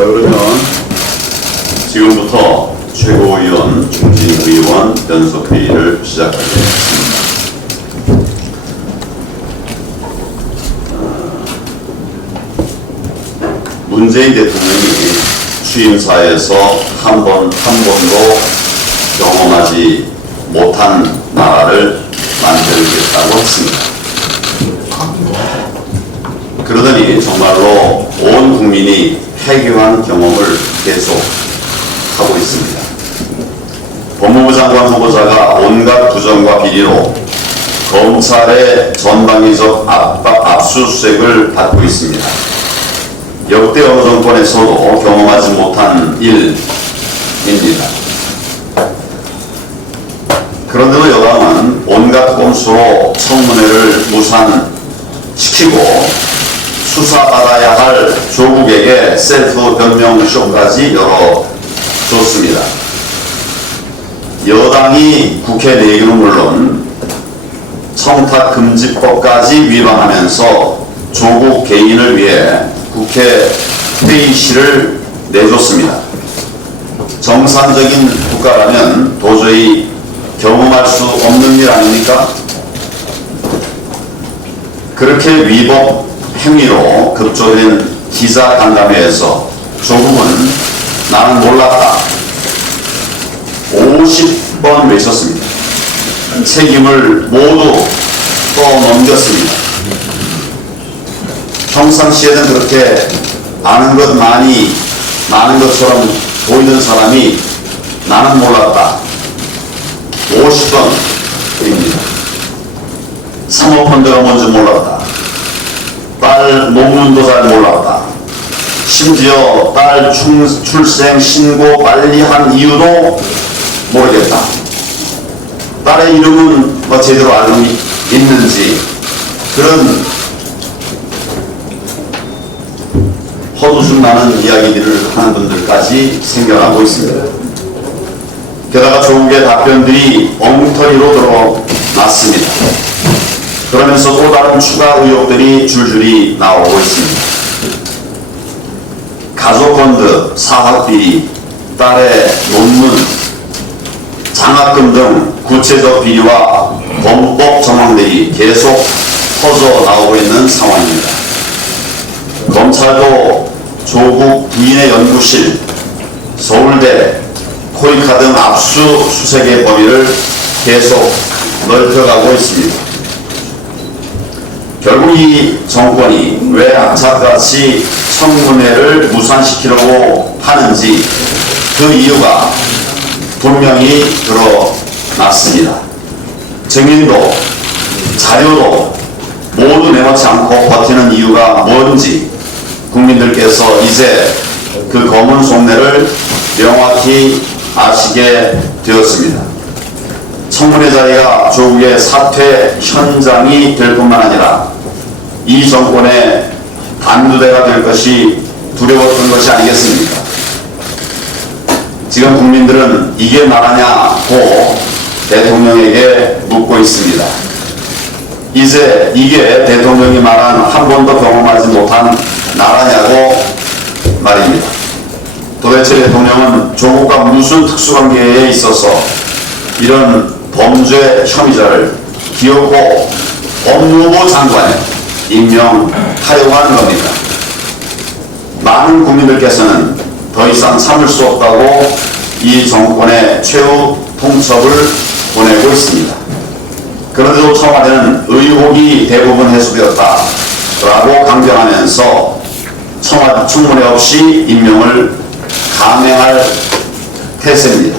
자, 그러면 지금부터 최고위원, 중진의원 연석회의를 시작하겠습니다. 문재인 대통령이 취임사에서 한 번도 경험하지 못한 나라를 만들겠다고 했습니다. 그러더니 정말로 온 국민이 폐기한 경험을 계속하고 있습니다. 법무부 장관 후보자가 온갖 부정과 비리로 검찰의 전방위적 압수수색을 받고 있습니다. 역대 어느 정권에서도 경험하지 못한 일입니다. 그런데도 여당은 온갖 꼼수로 청문회를 무산시키고 수사받아야 할 조국에게 셀프 변명쇼까지 열어줬습니다. 여당이 국회 내기는 물론 청탁금지법까지 위반하면서 조국 개인을 위해 국회 회의실을 내줬습니다. 정상적인 국가라면 도저히 경험할 수 없는 일 아닙니까? 그렇게 위법 행위로 급조된 기자간담회에서 조국은 나는 몰랐다 50번 외쳤습니다. 책임을 모두 떠넘겼습니다. 평상시에는 그렇게 아는 것 많은 것처럼 보이는 사람이 나는 몰랐다 50번입니다. 사모펀드가 뭔지 몰랐다. 딸 논문도 잘 몰랐다. 심지어 딸 출생 신고 빨리 한 이유도 모르겠다. 딸의 이름은 제대로 알고 있는지 그런 헛웃음 나는 이야기들을 하는 분들까지 생겨나고 있습니다. 게다가 조국의 답변들이 엉터리로 드러났습니다. 그러면서 또 다른 추가 의혹들이 줄줄이 나오고 있습니다. 가족펀드, 사학비리, 딸의 논문, 장학금 등 구체적 비리와 범법 정황들이 계속 터져 나오고 있는 상황입니다. 검찰도 조국 부인의 연구실, 서울대, 코이카 등 압수수색의 범위를 계속 넓혀가고 있습니다. 결국 이 정권이 왜 악착같이 청문회를 무산시키려고 하는지 그 이유가 분명히 드러났습니다. 증인도 자료도 모두 내놓지 않고 버티는 이유가 뭔지 국민들께서 이제 그 검은 속내를 명확히 아시게 되었습니다. 청문회 자리가 조국의 사퇴 현장이 될 뿐만 아니라 이 정권의 단두대가 될 것이 두려웠던 것이 아니겠습니까? 지금 국민들은 이게 나라냐고 대통령에게 묻고 있습니다. 이제 이게 대통령이 말한 한 번도 경험하지 못한 나라냐고 말입니다. 도대체 대통령은 조국과 무슨 특수관계에 있어서 이런 범죄 혐의자를 귀엽고 법무부 장관에 임명하려고 하는 겁니다. 많은 국민들께서는 더 이상 참을 수 없다고 이 정권의 최후 통첩을 보내고 있습니다. 그런데도 청와대는 의혹이 대부분 해소되었다라고 강변하면서 청문회 없이 임명을 감행할 태세입니다.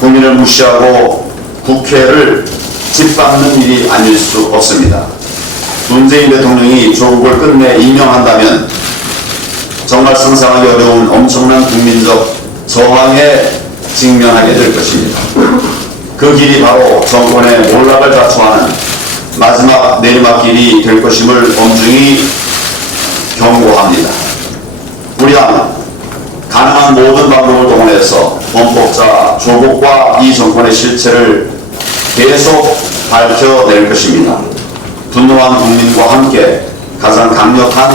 국민을 무시하고 국회를 짓밟는 일이 아닐 수 없습니다. 문재인 대통령이 조국을 끝내 임명한다면 정말 상상하기 어려운 엄청난 국민적 저항에 직면하게 될 것입니다. 그 길이 바로 정권의 몰락을 자초하는 마지막 내리막길이 될 것임을 엄중히 경고합니다. 우리 당 가능한 모든 방법을 동원해서 범법자 조국과 이 정권의 실체를 계속 밝혀낼 것입니다. 분노한 국민과 함께 가장 강력한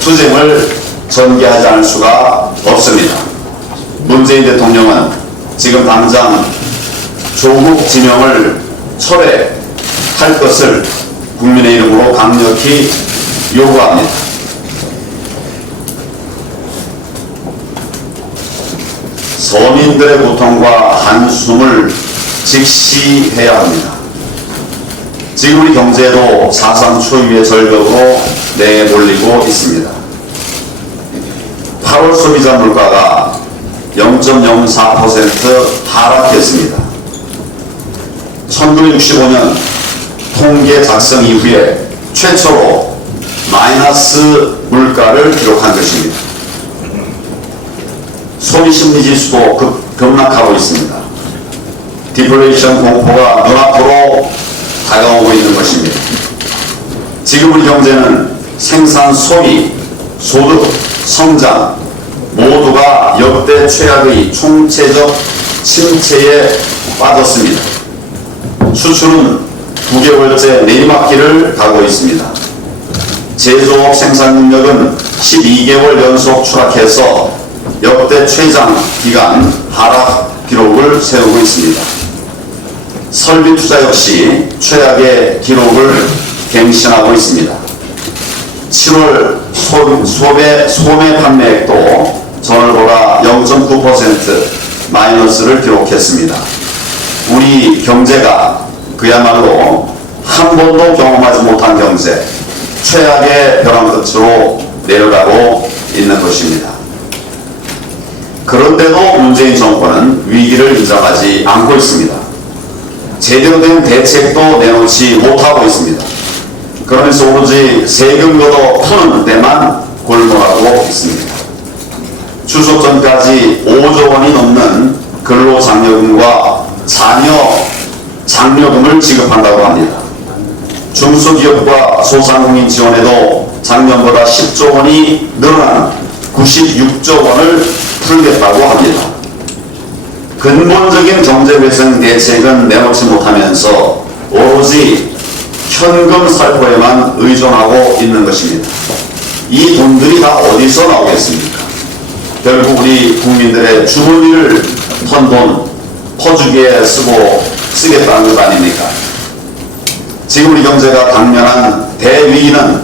투쟁을 전개하지 않을 수가 없습니다. 문재인 대통령은 지금 당장 조국 지명을 철회할 것을 국민의 이름으로 강력히 요구합니다. 서민들의 고통과 한숨을 직시해야 합니다. 지금 우리 경제도 사상 초유의 절벽으로 내몰리고 있습니다. 8월 소비자 물가가 0.04% 하락했습니다. 1965년 통계 작성 이후에 최초로 마이너스 물가를 기록한 것입니다. 소비심리 지수도 급락하고 있습니다. 디플레이션 공포가 눈앞으로 다가오고 있는 것입니다. 지금 우리 경제는 생산, 소비, 소득, 성장 모두가 역대 최악의 총체적 침체에 빠졌습니다. 수출은 9개월째 내리막길을 가고 있습니다. 제조업 생산 능력은 12개월 연속 추락해서 역대 최장 기간 하락 기록을 세우고 있습니다. 설비 투자 역시 최악의 기록을 갱신하고 있습니다. 7월 소매 판매액도 전월보다 0.9% 마이너스를 기록했습니다. 우리 경제가 그야말로 한 번도 경험하지 못한 경제, 최악의 벼랑 끝으로 내려가고 있는 것입니다. 그런데도 문재인 정권은 위기를 인정하지 않고 있습니다. 제대로 된 대책도 내놓지 못하고 있습니다. 그러면서 오로지 세금 걷어 푸는 데만 골몰하고 있습니다. 추석 전까지 5조 원이 넘는 근로장려금과 자녀 장려금을 지급한다고 합니다. 중소기업과 소상공인 지원에도 작년보다 10조 원이 늘어난 96조 원을 풀겠다고 합니다. 근본적인 경제회생 대책은 내놓지 못하면서 오로지 현금 살포에만 의존하고 있는 것입니다. 이 돈들이 다 어디서 나오겠습니까? 결국 우리 국민들의 주머니를 턴 돈 퍼주기에 쓰겠다는 것 아닙니까? 지금 우리 경제가 당면한 대위기는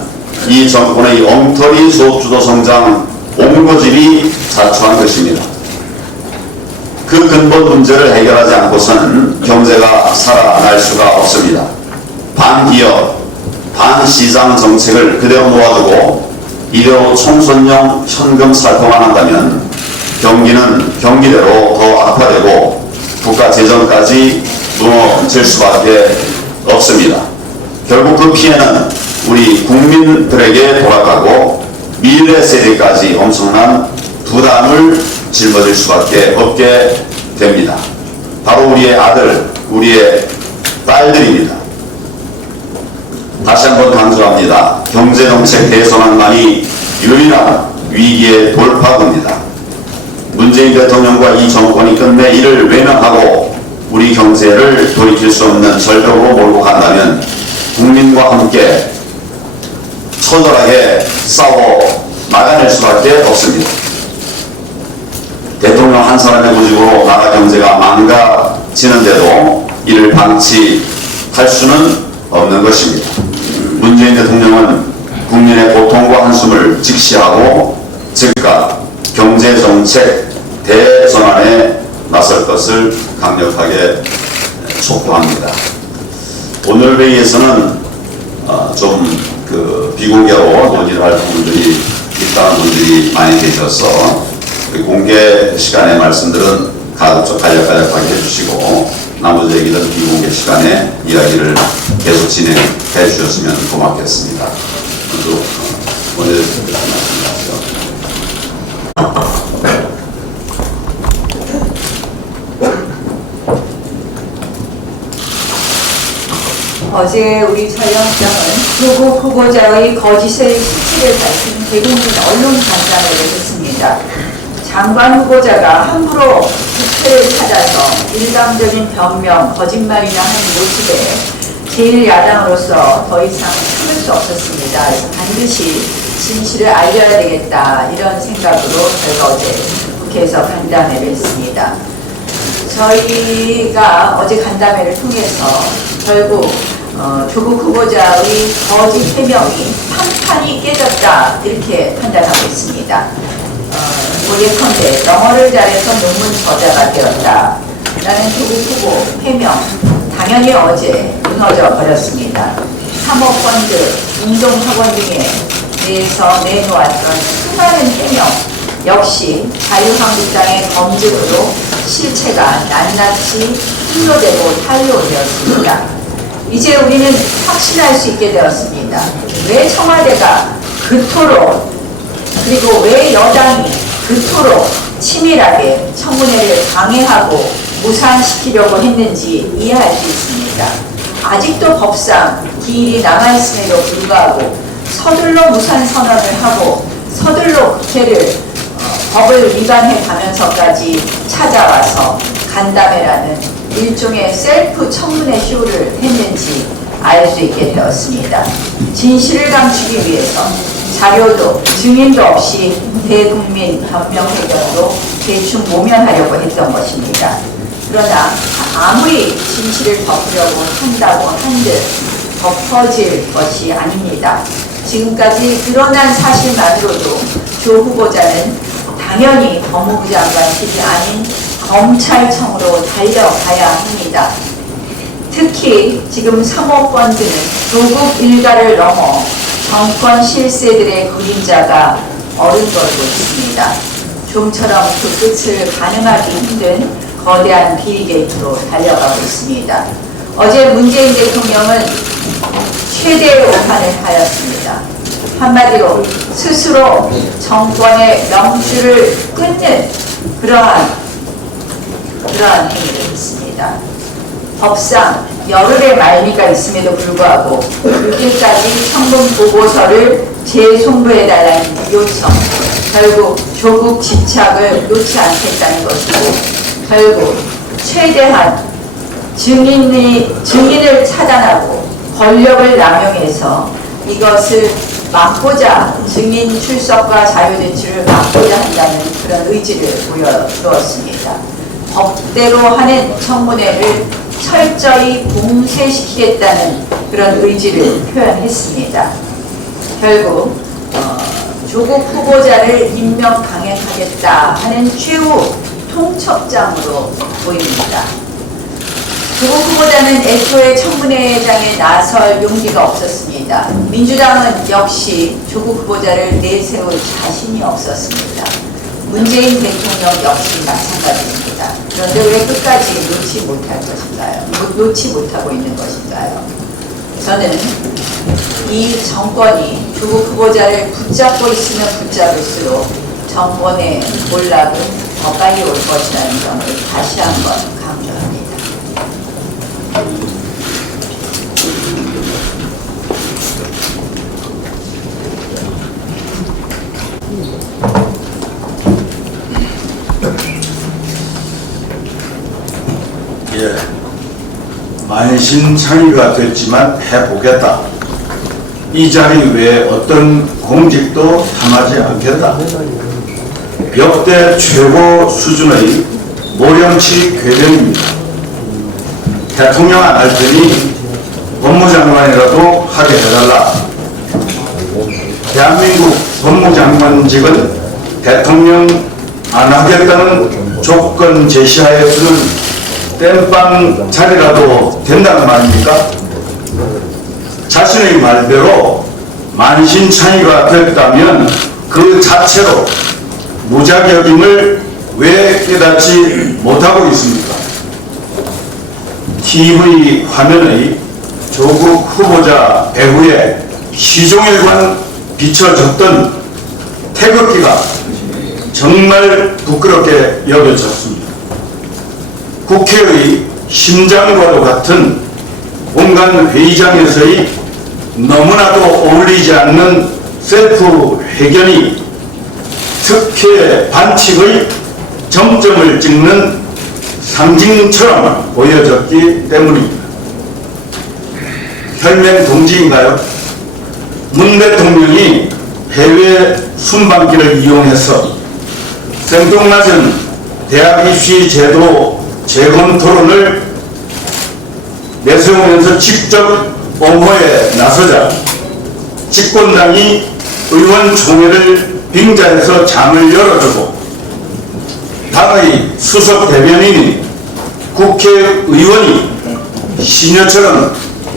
이 정권의 엉터리 소주도 성장 옹고질이 자초한 것입니다. 그 근본 문제를 해결하지 않고서는 경제가 살아날 수가 없습니다. 반기업, 반시장 정책을 그대로 놓아두고 이대로 총선용 현금 살포만 한다면 경기는 경기대로 더 악화되고 국가 재정까지 무너질 수밖에 없습니다. 결국 그 피해는 우리 국민들에게 돌아가고 미래 세대까지 엄청난 부담을 짊어질 수밖에 없게 됩니다. 바로 우리의 아들, 우리의 딸들입니다. 다시 한번 강조합니다. 경제정책 개선안만이 유일한 위기의 돌파구입니다. 문재인 대통령과 이 정권이 끝내 이를 외면하고 우리 경제를 돌이킬 수 없는 절벽으로 몰고 간다면 국민과 함께 처절하게 싸워 막아낼 수밖에 없습니다. 대통령 한 사람의 고집으로 나라 경제가 망가지는데도 이를 방치할 수는 없는 것입니다. 문재인 대통령은 국민의 고통과 한숨을 직시하고 즉각 경제정책 대전환에 나설 것을 강력하게 촉구합니다. 오늘 회의에서는 좀 비공개로 논의를 할 부분들이 있다는 분들이 많이 계셔서 공개 시간의 말씀들은 간략하게 해주시고 나머지 얘기는 비공개 시간에 이야기를 계속 진행해 주셨으면 고맙겠습니다. 먼저 원내대표님 말씀하시죠. 어제 우리 촬영장은 조국 후보자의 거짓의 수치를 밝힌 대국민 언론 간담회를 했습니다. 장관 후보자가 함부로 부패를 찾아서 일방적인 변명, 거짓말이나 하는 모습에 제1야당으로서 더 이상 참을 수 없었습니다. 그래서 반드시 진실을 알려야 되겠다 이런 생각으로 저희가 어제 국회에서 간담회를 했습니다. 저희가 어제 간담회를 통해서 결국 조국 후보자의 거짓 해명이 판판이 깨졌다 이렇게 판단하고 있습니다. 예컨대 영어를 잘해서 논문 저자가 되었다 라는 조국 후보 해명 당연히 어제 무너져 버렸습니다. 3억 펀드, 운동학원 등에 대해서 내놓았던 수많은 해명 역시 자유한국당의 검증으로 실체가 낱낱이 흘러되고 탄로되었습니다. 이제 우리는 확신할 수 있게 되었습니다. 왜 청와대가 그토록 그리고 왜 여당이 그토록 치밀하게 청문회를 방해하고 무산시키려고 했는지 이해할 수 있습니다. 아직도 법상 기일이 남아있음에도 불구하고 서둘러 무산 선언을 하고 서둘러 국회를 법을 위반해 가면서까지 찾아와서 간담회라는 일종의 셀프 청문회 쇼를 했는지 알 수 있게 되었습니다. 진실을 감추기 위해서 자료도 증인도 없이 대국민 변명 해결로 대충 모면하려고 했던 것입니다. 그러나 아무리 진실을 덮으려고 한다고 한들 덮어질 것이 아닙니다. 지금까지 드러난 사실만으로도 조 후보자는 당연히 법무부 장관실이 아닌 검찰청으로 달려가야 합니다. 특히 지금 3억 펀드는 조국 일가를 넘어 정권 실세들의 그림자가 어른거리고 있습니다. 좀처럼 그 끝을 가늠하기 힘든 거대한 비리 게이트로 달려가고 있습니다. 어제 문재인 대통령은 최대의 오판을 하였습니다. 한마디로 스스로 정권의 명줄을 끊는 그러한 행위를 했습니다. 법상 열흘의 말미가 있음에도 불구하고 6일까지 청문 보고서를 재송부해달라는 요청, 결국 조국 집착을 놓지 않겠다는 것이고 결국 최대한 증인을 차단하고 권력을 남용해서 이것을 막고자 증인 출석과 자료 제출을 막고자 한다는 그런 의지를 보여주었습니다. 법대로 하는 청문회를 철저히 봉쇄시키겠다는 그런 의지를 표현했습니다. 결국 조국 후보자를 임명 강행하겠다 하는 최후 통첩장으로 보입니다. 조국 후보자는 애초에 청문회장에 나설 용기가 없었습니다. 민주당은 역시 조국 후보자를 내세울 자신이 없었습니다. 문재인 대통령 역시 마찬가지입니다. 그런데 왜 끝까지 놓지 못할 것인가요? 놓지 못하고 있는 것인가요? 저는 이 정권이 조국 후보자를 붙잡고 있으면 붙잡을수록 정권의 몰락은 더 빨리 올 것이라는 점을 다시 한번 강조합니다. 만신창이가 됐지만 해보겠다. 이 자리 외에 어떤 공직도 탐하지 않겠다. 역대 최고 수준의 모령치 궤변입니다. 대통령 안 할 테니 법무장관이라도 하게 해달라. 법무장관직은 대통령 안 하겠다는 조건 제시하에 주는 땜빵 자리라도 된다는 말입니까? 자신의 말대로 만신창이가 됐다면 그 자체로 무자격임을 왜 깨닫지 못하고 있습니까? TV 화면의 조국 후보자 배후에 시종일관 비춰졌던 태극기가 정말 부끄럽게 여겨졌습니다. 국회의 심장과도 같은 온갖 회의장에서의 너무나도 어울리지 않는 셀프 회견이 특혜 반칙의 정점을 찍는 상징처럼 보여졌기 때문입니다. 혈맹 동지인가요? 문 대통령이 해외 순방기를 이용해서 생뚱맞은 대학 입시 제도 재검 토론을 내세우면서 직접 옹호에 나서자 집권당이 의원총회를 빙자해서 장을 열어주고 당의 수석 대변인이 국회의원이 시녀처럼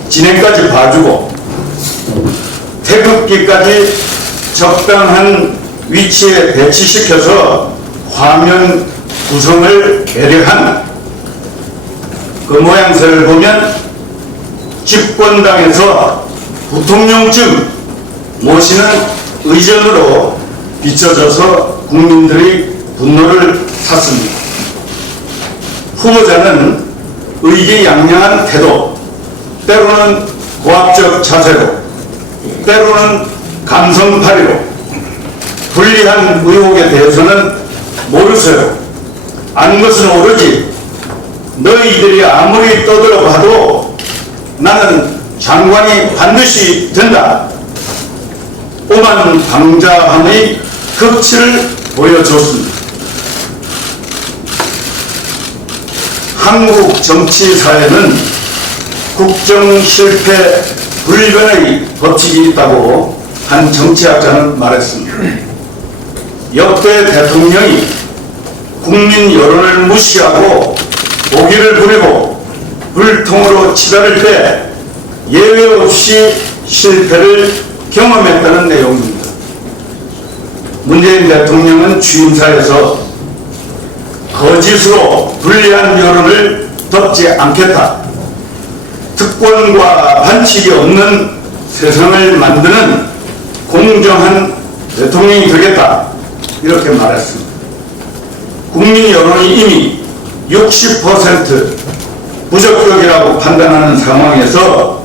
진행까지 봐주고 태극기까지 적당한 위치에 배치시켜서 화면 구성을 배려한 그 모양새를 보면 집권당에서 부통령쯤 모시는 의전으로 비춰져서 국민들이 분노를 샀습니다. 후보자는 의기양양한 태도, 때로는 고압적 자세로, 때로는 감성팔이로 불리한 의혹에 대해서는 모르세요. 아는 것은 오로지 너희들이 아무리 떠들어 봐도 나는 장관이 반드시 된다. 오만 방자함의 극치를 보여줬습니다. 한국 정치사에는 국정 실패 불변의 법칙이 있다고 한 정치학자는 말했습니다. 역대 대통령이 국민 여론을 무시하고 오기를 부리고 불통으로 치달을 때 예외 없이 실패를 경험했다는 내용입니다. 문재인 대통령은 취임사에서 거짓으로 불리한 여론을 덮지 않겠다. 특권과 반칙이 없는 세상을 만드는 공정한 대통령이 되겠다. 이렇게 말했습니다. 국민 여론이 이미 60% 부적격이라고 판단하는 상황에서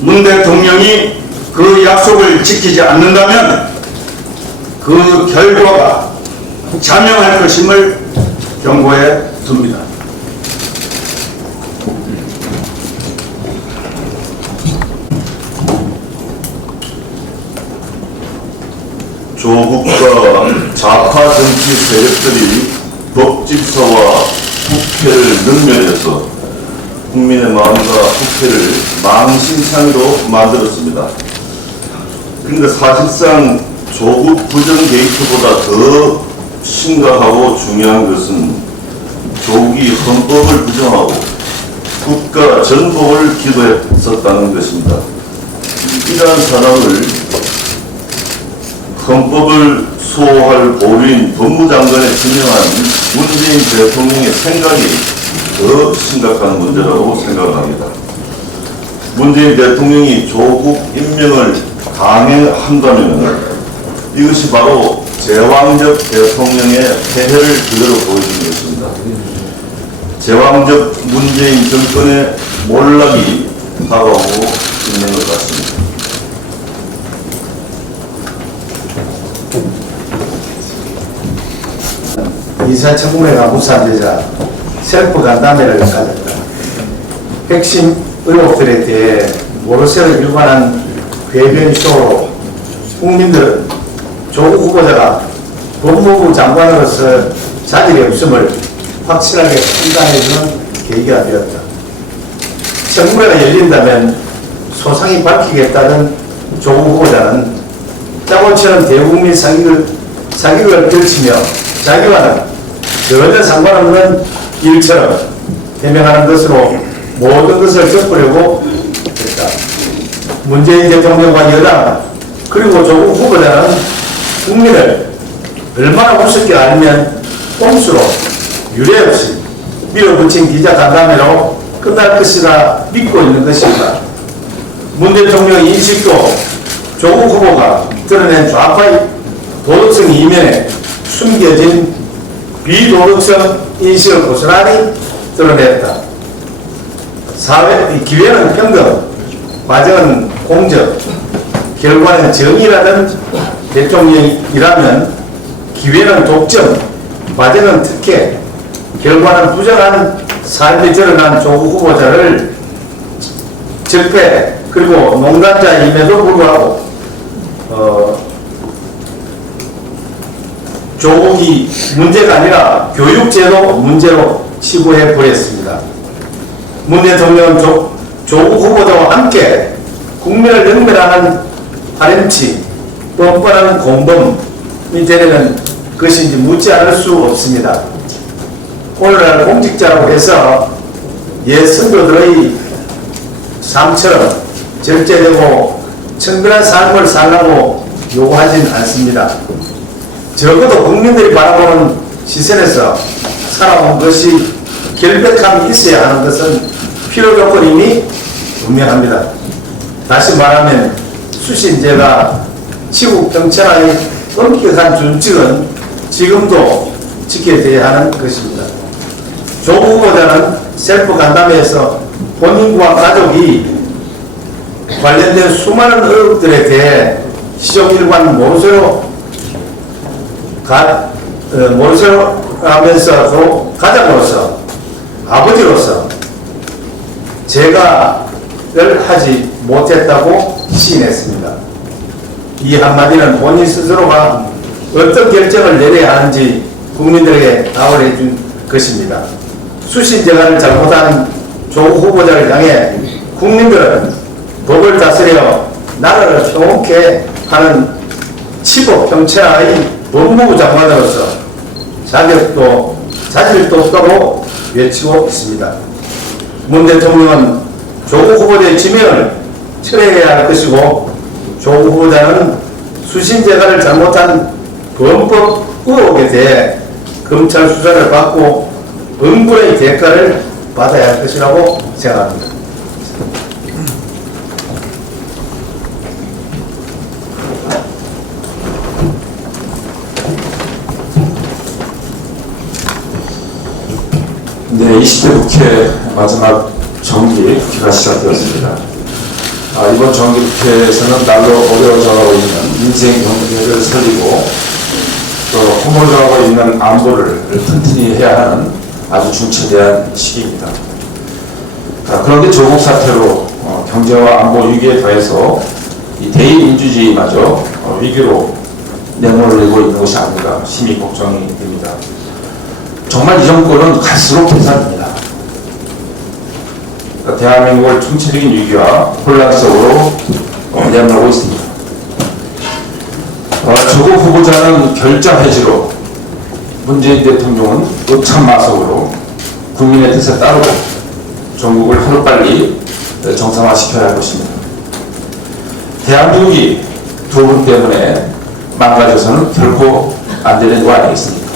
문 대통령이 그 약속을 지키지 않는다면 그 결과가 자명할 것임을 경고해 둡니다. 조국과 좌파 정치 세력들이 법집서와 국회를 능멸해서 국민의 마음과 국회를 망신창으로 만들었습니다. 그런데 사실상 조국 부정 게이트보다 더 심각하고 중요한 것은 조국이 헌법을 부정하고 국가 전복을 기도했었다는 것입니다. 이러한 사람을 헌법을 수호할 보류인 법무장관에 지명한 문재인 대통령의 생각이 더 심각한 문제라고 생각합니다. 문재인 대통령이 조국 임명을 강행한다면 이것이 바로 제왕적 대통령의 폐해를 그대로 보여주는 것입니다. 제왕적 문재인 정권의 몰락이 다가오고 있는 것 같습니다. 이사청문회가 무산되자 셀프 간담회를 가졌다. 핵심 의혹들에 대해 모르쇠로 일관한 회변쇼로 국민들은 조국 후보자가 법무부 장관으로서 자질이 없음을 확실하게 판단해주는 계기가 되었다. 청문회가 열린다면 소상히 밝히겠다는 조국 후보자는 짜고치는 대국민 사기극을 펼치며 자기와는 전혀 상관없는 일처럼 해명하는 것으로 모든 것을 덮으려고 했다. 문재인 대통령과 여당 그리고 조국 후보자는 국민을 얼마나 우습게 알면 꼼수로 유례없이 밀어붙인 기자간담회로 끝날 것이라 믿고 있는 것입니다. 문 대통령의 인식도 조국 후보가 드러낸 좌파의 도덕성 이면에 숨겨진 비도덕성 인식을 고스란히 드러냈다. 기회는 평등, 과정은 공정, 결과는 정의라는 대통령이라면 기회는 독점, 과정은 특혜, 결과는 부정한 삶이 드러난 조국 후보자를 적폐 그리고 농단자임에도 불구하고 조국이 문제가 아니라 교육제도 문제로 치부해 버렸습니다. 문 대통령은 조국 후보자와 함께 국민을 연멸하는 파렴치 뻔뻔한 공범이 되려는 것인지 묻지 않을 수 없습니다. 오늘날 공직자라고 해서 옛 선조들의 삶처럼 절제되고 청결한 삶을 살라고 요구하진 않습니다. 적어도 국민들이 바라보는 시선에서 살아온 것이 결백함이 있어야 하는 것은 필요 조건임이 분명합니다. 다시 말하면 수신제가 지국 정치의 엄격한 준칙은 지금도 지켜져야 하는 것입니다. 조국 후보자는 셀프 간담회에서 본인과 가족이 관련된 수많은 의혹들에 대해 시종일관 모르쇠로 하면서도 가장으로서 아버지로서 제가를 하지 못했다고 시인했습니다. 이 한마디는 본인 스스로가 어떤 결정을 내려야 하는지 국민들에게 답을 해준 것입니다. 수신제가를 잘못한 조국 후보자를 향해 국민들은 법을 다스려 나라를 평온케 하는 치복 평천하의 법무부 장관으로서 자격도 자질도 없다고 외치고 있습니다. 문 대통령은 조국 후보자의 지명을 철회해야 할 것이고 조국 후보자는 수신제가를 잘못한 범법 의혹에 대해 검찰 수사를 받고 응분의 대가를 받아야 할 것이라고 생각합니다. 네, 20대 국회 마지막 정기 국회가 시작되었습니다. 이번 정기 국회에서는 날로 어려워져가고 있는 민생 경제를 살리고 또 허물어가고 있는 안보를 튼튼히 해야 하는 아주 중차대한 시기입니다. 그런데 조국 사태로 경제와 안보 위기에 더해서 이 대의민주주의마저 위기로 내몰리고 있는 것이 아닌가 심히 걱정이 됩니다. 정말 이 정권은 갈수록 계산입니다. 대한민국을 총체적인 위기와 혼란 속으로 내몰고 있습니다. 조국 후보자는 결자 해지로, 문재인 대통령은 의참마속으로 국민의 뜻에 따르고 전국을 하루빨리 정상화시켜야 할 것입니다. 대한민국이 두 분 때문에 망가져서는 결코 안 되는 거 아니겠습니까?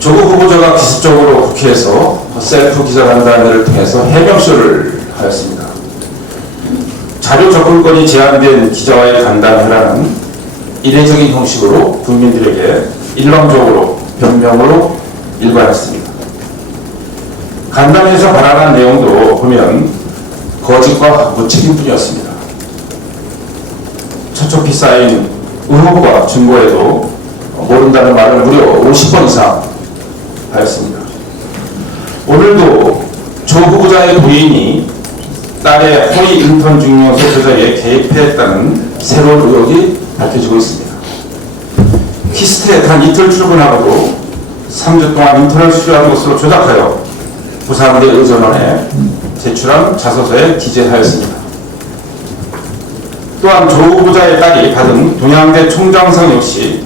조국 후보자가 기습적으로 국회에서 셀프 기자간담회를 통해서 해명쇼를 하였습니다. 자료 접근권이 제한된 기자와의 간담회라는 이례적인 형식으로 국민들에게 일방적으로 변명으로 일관했습니다. 간담회에서 발언한 내용도 보면 거짓과 무책임뿐이었습니다. 첩첩히 쌓인 의혹과 증거에도 모른다는 말을 무려 50번 이상 하였습니다. 오늘도 조 후보자의 부인이 딸의 허위 인턴 증명서 조작에 개입했다는 새로운 의혹이 밝혀지고 있습니다. 퀴스트에 단 이틀 출근하고도 3주 동안 인턴을 수료한 것으로 조작하여 부산대 의전원에 제출한 자소서에 기재하였습니다. 또한 조 후보자의 딸이 받은 동양대 총장상 역시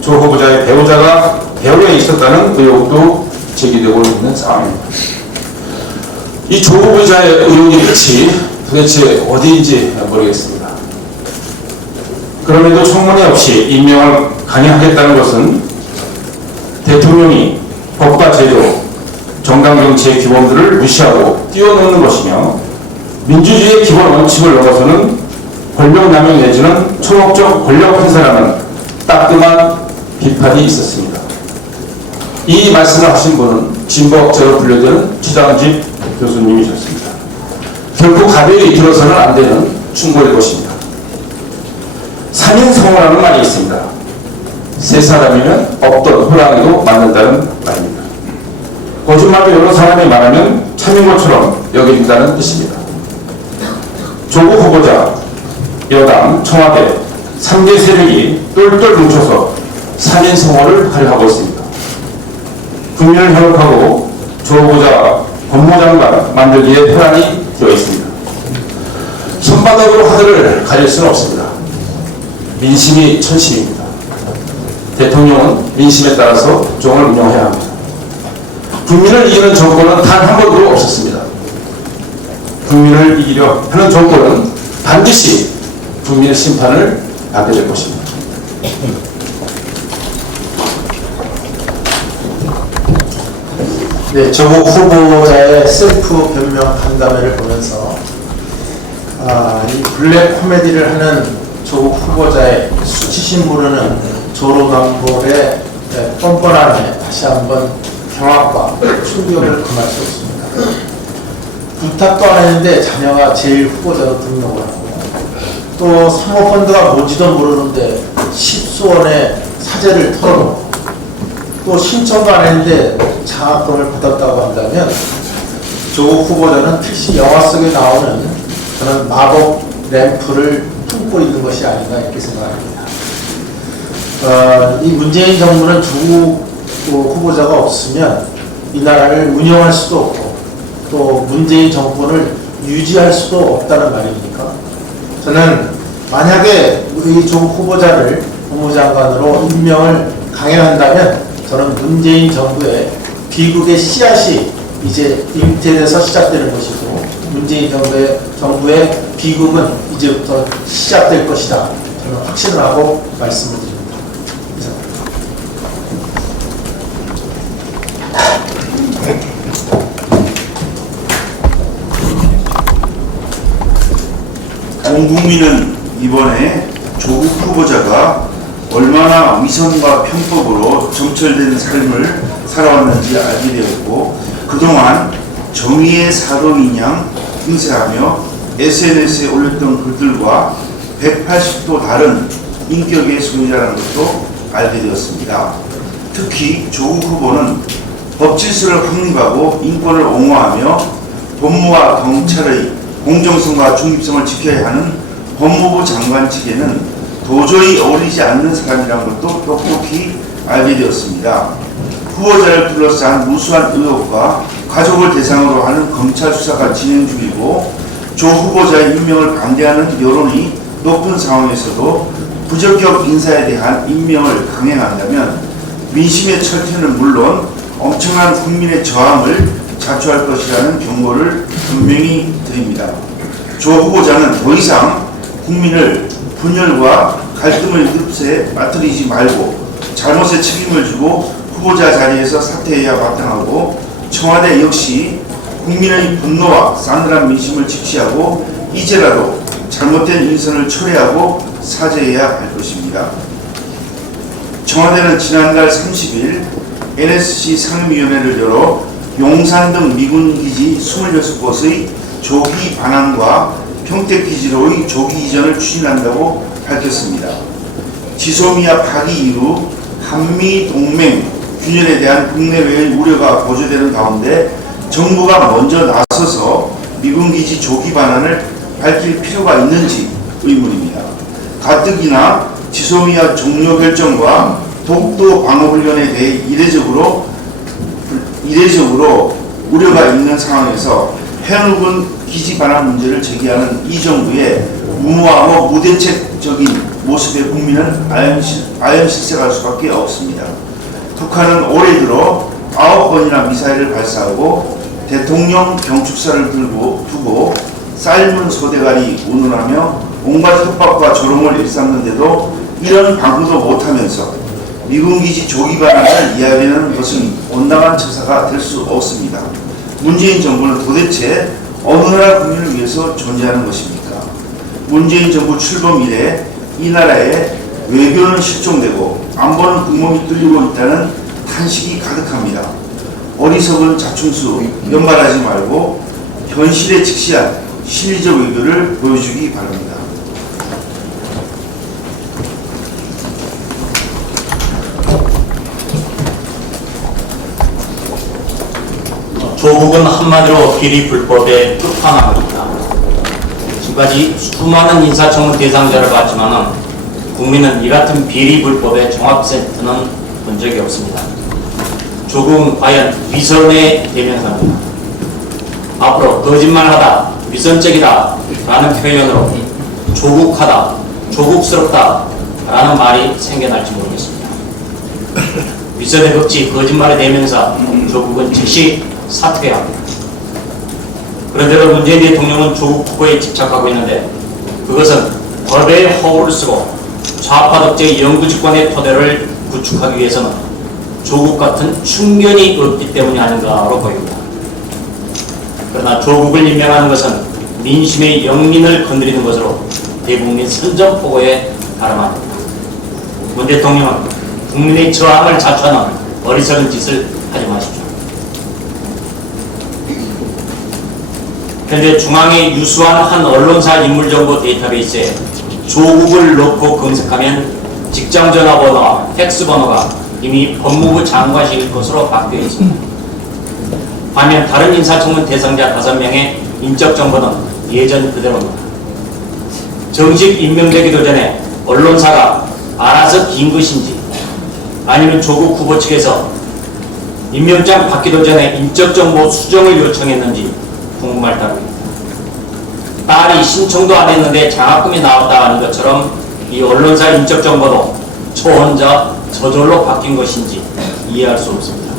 조 후보자의 배우자가 배후에 있었다는 의혹도 제기되고 있는 상황입니다. 이 조 후보자의 의혹의 끝이 도대체 어디인지 모르겠습니다. 그럼에도 청문회 없이 임명을 강행하겠다는 것은 대통령이 법과 제도, 정당 정치의 기본들을 무시하고 뛰어넘는 것이며 민주주의의 기본 원칙을 넘어서는 권력남용 내지는 초목적 권력 행사라는 따끔한 비판이 있었습니다. 이 말씀을 하신 분은 진보학자로 분류되는 최장집 교수님이셨습니다. 결코 가벼이 들어서는 안 되는 충고의 것입니다. 산인성어라는 말이 있습니다. 세 사람이면 없던 호랑이도 맞는다는 말입니다. 거짓말도 여러 사람이 말하면 참인 것처럼 여겨진다는 뜻입니다. 조국 후보자, 여당, 청와대, 3대 세력이 똘똘 뭉쳐서 산인성어를 하려고 있습니다. 국민을 현혹하고 조 후보자 법무장관 만들기에 혈안이 되어 있습니다. 손바닥으로 하늘을 가릴 수는 없습니다. 민심이 천심입니다. 대통령은 민심에 따라서 국정을 운영해야 합니다. 국민을 이기는 정권은 단 한 번도 없었습니다. 국민을 이기려 하는 정권은 반드시 국민의 심판을 받게 될 것입니다. 네, 조국 후보자의 셀프 변명 간담회를 보면서 이 블랙 코미디를 하는 조국 후보자의 수치심 부르는 조로담볼의 뻔뻔함에 다시 한번 경악과 충격을 금할 수 없습니다. 부탁도 안 했는데 자녀가 제일 후보자로 등록을 하고 또 사모펀드가 뭔지도 모르는데 10수원의 사재를 털어놓고 또 신청도 안 했는데 장학금을 받았다고 한다면 조국 후보자는 택시 영화 속에 나오는 그런 마법 램프를 품고 있는 것이 아닌가 이렇게 생각합니다. 이 문재인 정부는 조국 후보자가 없으면 이 나라를 운영할 수도 없고 또 문재인 정권을 유지할 수도 없다는 말입니까? 저는 만약에 우리 조국 후보자를 법무장관으로 임명을 강행한다면 저는 문재인 정부의 비극의 씨앗이 이제 잉태돼서 시작되는 것이고 문재인 정부의 비극은 이제부터 시작될 것이다. 저는 확신을 하고 말씀을 드립니다. 온 국민은 이번에 조국 후보자가 얼마나 위선과 편법으로 점철된 삶을 살아왔는지 알게 되었고 그동안 정의의 사도인 양 행세하며 SNS에 올렸던 글들과 180도 다른 인격의 소유자라는 것도 알게 되었습니다. 특히 조국 후보는 법질서를 확립하고 인권을 옹호하며 법무와 경찰의 공정성과 중립성을 지켜야 하는 법무부 장관 측에는 도저히 어울리지 않는 사람이라는 것도 똑똑히 알게 되었습니다. 후보자를 둘러싼 무수한 의혹과 가족을 대상으로 하는 검찰 수사가 진행 중이고 조 후보자의 임명을 반대하는 여론이 높은 상황에서도 부적격 인사에 대한 임명을 강행한다면 민심의 철퇴는 물론 엄청난 국민의 저항을 자초할 것이라는 경고를 분명히 드립니다. 조 후보자는 더 이상 국민을 분열과 갈등의 늪에 빠뜨리지 말고 잘못에 책임을 지고 후보자 자리에서 사퇴해야 마땅하고 청와대 역시 국민의 분노와 싸늘한 민심을 직시하고 이제라도 잘못된 인선을 철회하고 사죄해야 할 것입니다. 청와대는 지난달 30일 NSC 상임위원회를 열어 용산 등 미군 기지 26곳의 조기 반환과 평택기지로의 조기 이전을 추진한다고 밝혔습니다. 지소미아 파기 이후 한미동맹 균열에 대한 국내외의 우려가 고조되는 가운데 정부가 먼저 나서서 미군기지 조기 반환을 밝힐 필요가 있는지 의문입니다. 가뜩이나 지소미아 종료 결정과 독도 방어훈련에 대해 이례적으로 우려가 있는 상황에서 해운군 기지 반환 문제를 제기하는 이 정부의 무모하고 무대책적인 모습에 국민은 아연실색할 수밖에 없습니다. 북한은 올해 들어 9번이나 미사일을 발사하고 대통령 경축사를 두고 삶은 소대가리 운운하며 온갖 협박과 조롱을 일삼는데도 이런 방구도 못하면서 미군 기지 조기 반환을 이야기하는 것은 온당한 처사가 될 수 없습니다. 문재인 정부는 도대체 어느 나라 국민을 위해서 존재하는 것입니까? 문재인 정부 출범 이래 이 나라의 외교는 실종되고 안보는 구멍이 뚫리고 있다는 탄식이 가득합니다. 어리석은 자충수 연발하지 말고 현실에 직시한 실리적 외교를 보여주기 바랍니다. 조국은 한마디로 비리 불법의 끝판왕입니다. 지금까지 수많은 인사청문 대상자를 봤지만은 국민은 이 같은 비리 불법의 종합센터는 본 적이 없습니다. 조국은 과연 위선의 대명사입니다. 앞으로 거짓말하다, 위선적이다 라는 표현으로 조국하다, 조국스럽다 라는 말이 생겨날지 모르겠습니다. 위선의 극치, 거짓말의 대명사 조국은 즉시 사퇴해야 합니다. 그런데도 문재인 대통령은 조국 후보에 집착하고 있는데 그것은 법의 허구를 쓰고 좌파 독재 영구집권의 토대를 구축하기 위해서는 조국 같은 충견이 없기 때문이 아닌가로 보입니다. 그러나 조국을 임명하는 것은 민심의 영린을 건드리는 것으로 대국민 선전포고에 다름아닙니다. 문 대통령은 국민의 저항을 자초하는 어리석은 짓을 하지 마십시오. 현재 중앙에 유수한 한 언론사 인물정보 데이터베이스에 조국을 넣고 검색하면 직장전화번호와 팩스번호가 이미 법무부 장관실 것으로 바뀌어 있습니다. 반면 다른 인사청문 대상자 5명의 인적 정보는 예전 그대로입니다. 정식 임명되기도 전에 언론사가 알아서 긴 것인지 아니면 조국 후보 측에서 임명장 받기도 전에 인적 정보 수정을 요청했는지 궁금할 따름입니다. 딸이 신청도 안 했는데 장학금이 나왔다 하는 것처럼 이 언론사 인적 정보도 초혼자 저절로 바뀐 것인지 이해할 수 없습니다.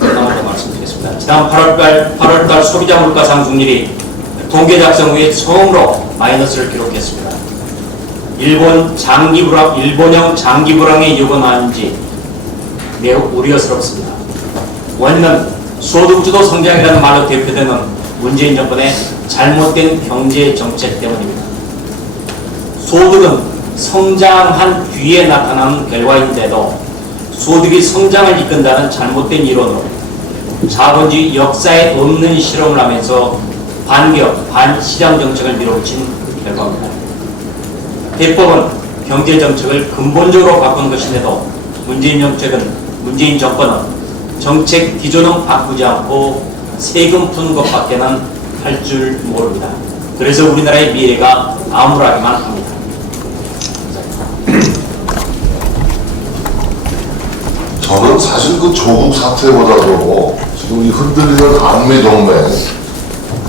하나 더 말씀드리겠습니다. 지난 8월달 소비자 물가상 중률이 통계 작성 후에 처음으로 마이너스를 기록했습니다. 일본형 장기 불황의 여건 아닌지 매우 우려스럽습니다. 원인은 소득주도 성장이라는 말로 대표되는 문재인 정권의 잘못된 경제 정책 때문입니다. 소득은 성장한 뒤에 나타나는 결과인데도 소득이 성장을 이끈다는 잘못된 이론으로 자본주의 역사에 없는 실험을 하면서 반기업, 반시장 정책을 밀어붙인 결과입니다. 대법은 경제 정책을 근본적으로 바꾼 것인데도 문재인 정권은 정책 기조는 바꾸지 않고 세금 푸는 것밖에는 할 줄 모릅니다. 그래서 우리나라의 미래가 암울하기만 합니다. 저는 사실 그 조국 사태보다도 지금 이 흔들리는 한미 동맹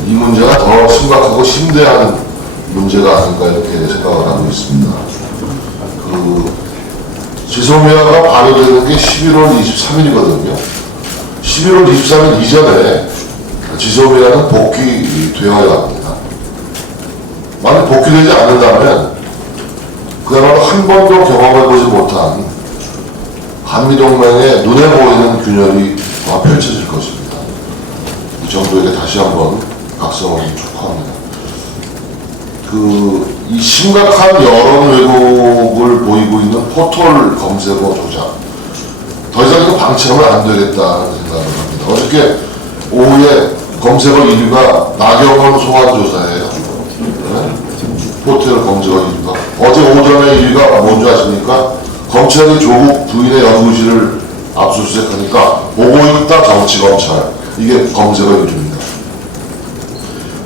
이 문제가 더 심각하고 심대한 문제가 아닌가 이렇게 생각을 하고 있습니다. 그 지소미아가 발효되는 게 11월 23일이거든요. 11월 23일 이전에 지소미아는 복귀되어야 합니다. 만약 복귀되지 않는다면 그야말로 한 번도 경험해보지 못한 한미동맹의 눈에 보이는 균열이 펼쳐질 것입니다. 이 정부에게 다시 한번 각성을 촉구합니다. 이 심각한 여론 왜곡을 보이고 있는 포털 검색어 조작, 더 이상 이거 방치하면 안 되겠다는 생각을 합니다. 어저께 오후에 검색어 1위가 나경원 소환조사예요. 네? 포털 검색어 1위가. 어제 오전에 1위가 뭔지 아십니까? 검찰이 조국 부인의 연구실을 압수수색하니까 보고 있다 정치검찰. 이게 검색어 1위입니다.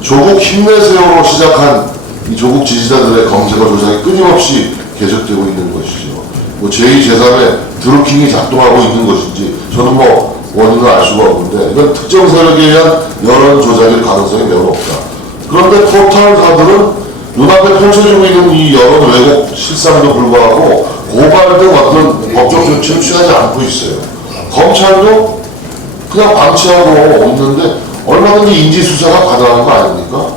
조국 힘내세요로 시작한 이 조국 지지자들의 검색어 조작이 끊임없이 계속되고 있는 것이죠. 뭐 제2, 제3의 드루킹이 작동하고 있는 것인지 저는 뭐 원인을 알 수가 없는데 이건 특정 세력에 의한 여론 조작일 가능성이 매우 높다. 그런데 포털 사들은 눈앞에 펼쳐지고 있는 이 여론 왜곡 실상에도 불구하고 고발 등 어떤 법적 조치를 취하지 않고 있어요. 검찰도 그냥 방치하고 있는데 얼마든지 인지수사가 가능한 거 아닙니까?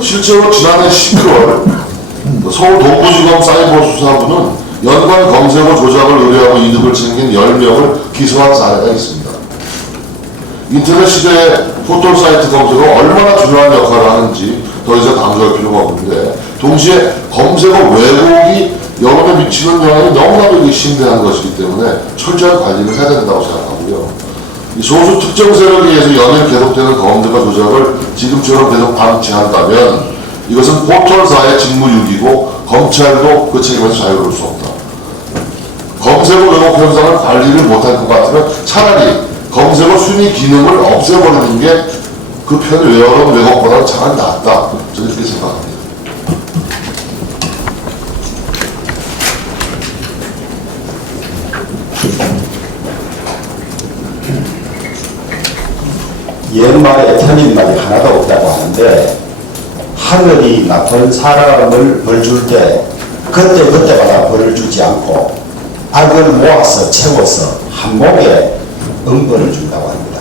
실제로 지난해 11월 서울 동부지검 사이버수사부는 연관 검색어 조작을 의뢰하고 이득을 챙긴 10명을 기소한 사례가 있습니다. 인터넷 시대의 포털 사이트 검색어가 얼마나 중요한 역할을 하는지 더 이상 강조할 필요가 없는데 동시에 검색어 왜곡이 여론에 미치는 영향이 너무나도 심대한 것이기 때문에 철저한 관리를 해야 된다고 생각하고요. 이 소수 특정 세력에 의해서 연일 계속되는 검색어 조작을 지금처럼 계속 방치한다면 이것은 포털사의 직무유기고 검찰도 그 책임에서 자유로울 수 없다. 검색어 왜곡 현상을 관리를 못할 것 같으면 차라리 검색어 순위 기능을 없애버리는 게 그 편 여론 왜곡보다는 차라리 낫다. 저는 이렇게 생각합니다. 옛말에 틀린 말이 하나도 없다고 하는데 하늘이 나쁜 사람을 벌 줄 때 그때마다 벌을 주지 않고 악을 모아서 채워서 한 몸에 응벌을 준다고 합니다.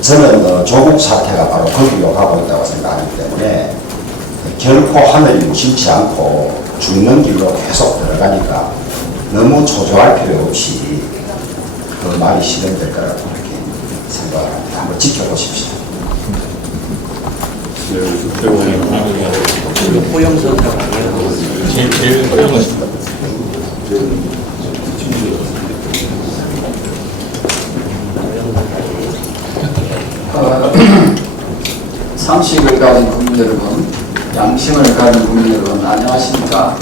저는 조국 사태가 바로 거기로 가고 있다고 생각하기 때문에 결코 하늘이 무심치 않고 죽는 길로 계속 들어가니까 너무 초조할 필요 없이 그 말이 실현될 거라고 그렇게 생각합니다. 한번 지켜보십시오. 상식을 가진 국민 여러분, 양심을 가진 국민 여러분, 안녕하십니까?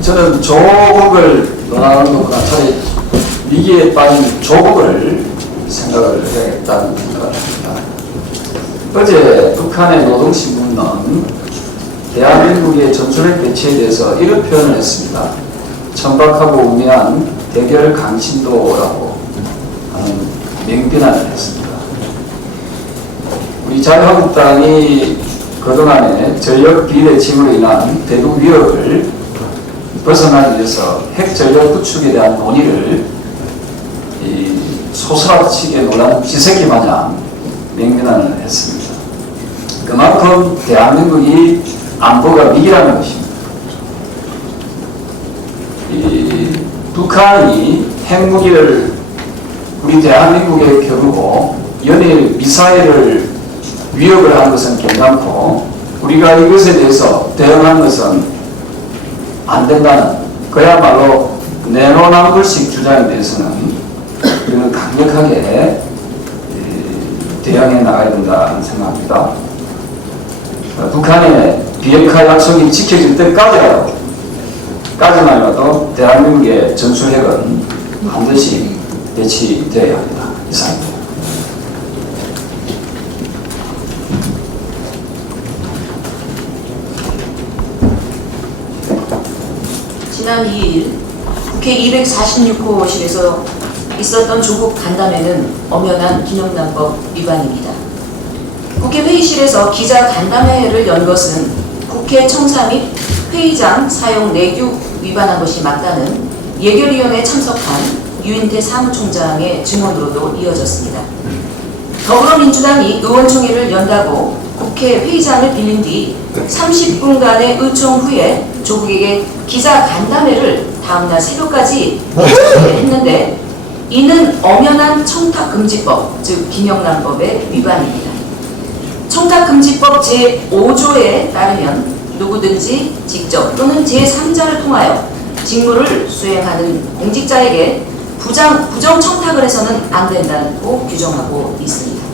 저는 조국을 논하는 것보다 차라리 위기에 빠진 조국을 생각을 해야겠다는 생각을 합니다. 어제 북한의 노동신문은 대한민국의 전술핵 배치에 대해서 이런 표현을 했습니다. 천박하고 우매한 대결 강신도라고 하는 맹비난을 했습니다. 우리 자유한국당이 그동안에 전력 비대칭으로 인한 대북 위협을 벗어나기 위해서 핵 전력 구축에 대한 논의를 소스라치게 놀란 쥐새끼 마냥 맹비난을 했습니다. 그만큼 대한민국이 안보가 위기라는 것입니다. 북한이 핵무기를 우리 대한민국에 겨루고 연일 미사일을 위협을 한 것은 괜찮고 우리가 이것에 대해서 대응한 것은 안 된다는 그야말로 내로남불식 주장에 대해서는 우리는 강력하게 대응해 나가야 된다는 생각합니다. 북한의 비핵화 약속이 지켜질 때까지만이라도 대한민국의 전술핵은 반드시 배치되어야 합니다. 이상입니다. 지난 2일 국회 246호실에서 있었던 조국 간담회는 엄연한 기념난법 위반입니다. 국회 회의실에서 기자 간담회를 연 것은 국회 청사 및 회의장 사용 내규 위반한 것이 맞다는 예결위원회에 참석한 유인태 사무총장의 증언으로도 이어졌습니다. 더불어민주당이 의원총회를 연다고 국회 회의장을 빌린 뒤 30분간의 의총 후에 조국에게 기자 간담회를 다음날 새벽까지 했는데 이는 엄연한 청탁금지법, 즉 김영란법의 위반입니다. 청탁금지법 제5조에 따르면 누구든지 직접 또는 제3자를 통하여 직무를 수행하는 공직자에게 부정 청탁을 해서는 안 된다고 규정하고 있습니다.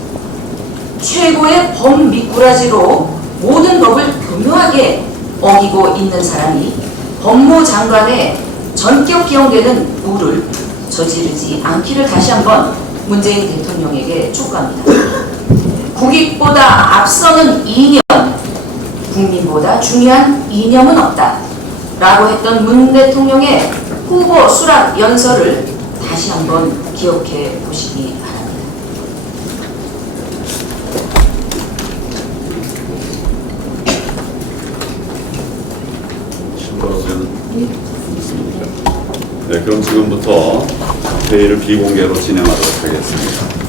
최고의 범미꾸라지로 모든 법을 교묘하게 어기고 있는 사람이 법무장관의 전격 기용되는 부를 저지르지 않기를 다시 한번 문재인 대통령에게 촉구합니다. 국익보다 앞서는 이념, 국민보다 중요한 이념은 없다 라고 했던 문 대통령의 후보 수락 연설을 다시 한번 기억해 보시기 바랍니다. 네, 그럼 지금부터 회의를 비공개로 진행하도록 하겠습니다.